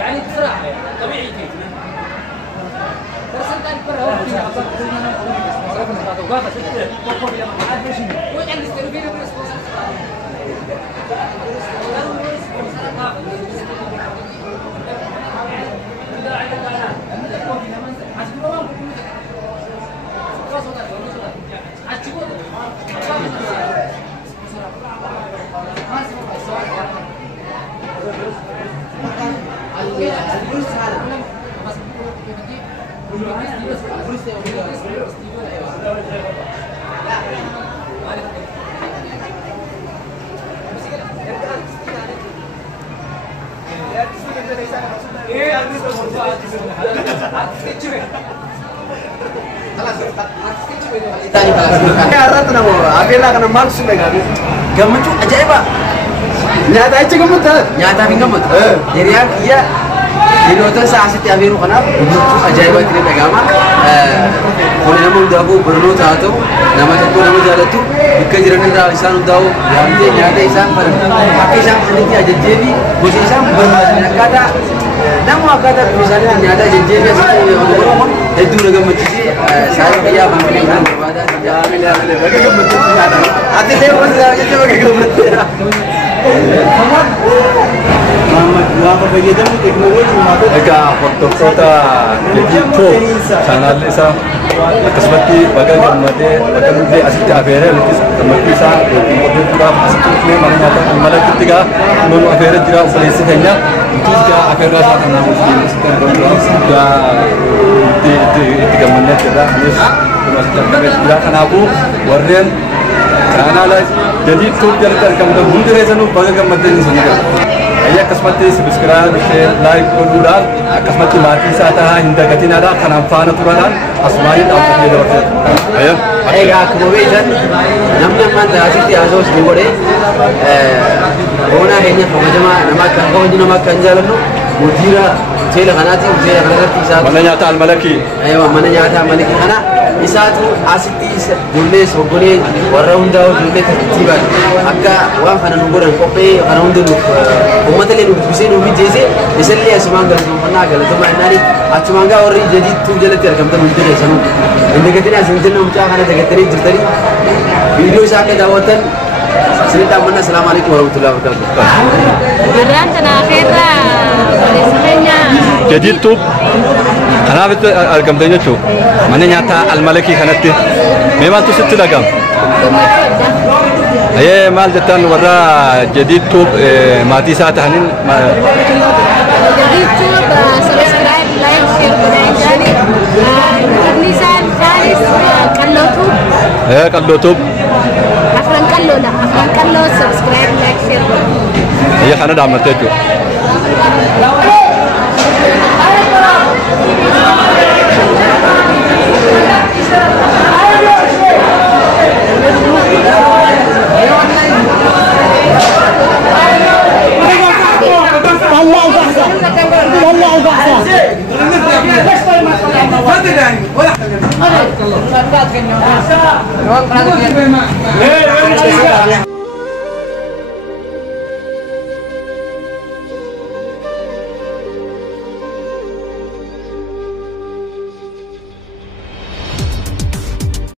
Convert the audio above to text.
يعني بصراحة طبيعي جدا. بس أنت برا Akhirnya kena maksud lagi. Gamet tuh ajaib pak. Nyata aja gamet tuh. Nyata pun gamet. Jadi ya, jadi waktu saya asli Abiru kena ajaib itu pegama. Kalau nama udah aku perlu tahu, nama itu nama jalan tuh. Ikajiran itu alisan udah. Jadi nyata isam per. Pakai isam peneliti aja jadi. Bos isam bermaksud kata. Nama kata misalnya nyata jadi seperti orang itu juga mencuri saya dia bangun dengan berbeda tidak bagaimana mencuri nyata hati saya masih itu bagaimana mencuri Muhammad apa begitu teknologi mata agak foto-foto YouTube channel isa kasbati bagaimana made asli affaire lepas tempat isa mode juga asli mana nyata malah ketika nol affaire tidak selesai hanya itu juga affaire rasa karena muslim sudah tiga menit tidak harus tidak karena aku warden channel jadi tuh jalan kamu mundur aja nu bagaimana made sendiri ayah kasmati subscribe share like koduran kasmati mati saat hinda katina ada kanam fana turadan asmain atau tidak waktu ayah ayah aku beban namanya mana asli asos di bawah bona hanya pemajama nama kau jadi nama kanjalan nu mudira jela kanati jela kanati saat mana nyata al malaki ayah mana nyata malaki kana isaatu asli dunia sebegini warna undang dunia tertiba agak wah kana nuburan kopi kana undang umat lain bisa nubi jese misalnya semangga sempurna kalau tu mana ni acumangga orang jadi tu jalan terkam tu nubi deh sanu ini ketika sentuh nubi cakap kana jaga teri jadi video saya ke dawatan cerita mana Assalamualaikum warahmatullahi wabarakatuh. Beran tanah akhirnya biasanya. Jadi tu kenapa itu algam tanya tu mana nyata al malaki kanati memang tu setul agam. Ayah mal jatan warna jadi tu mati saat hanin. Jadi tu subscribe, like, share jadi pernisan Faris kalau tu. Kalau tu. Afran kalau subscribe, like, share. Ayah karena dah mati tu. Hey,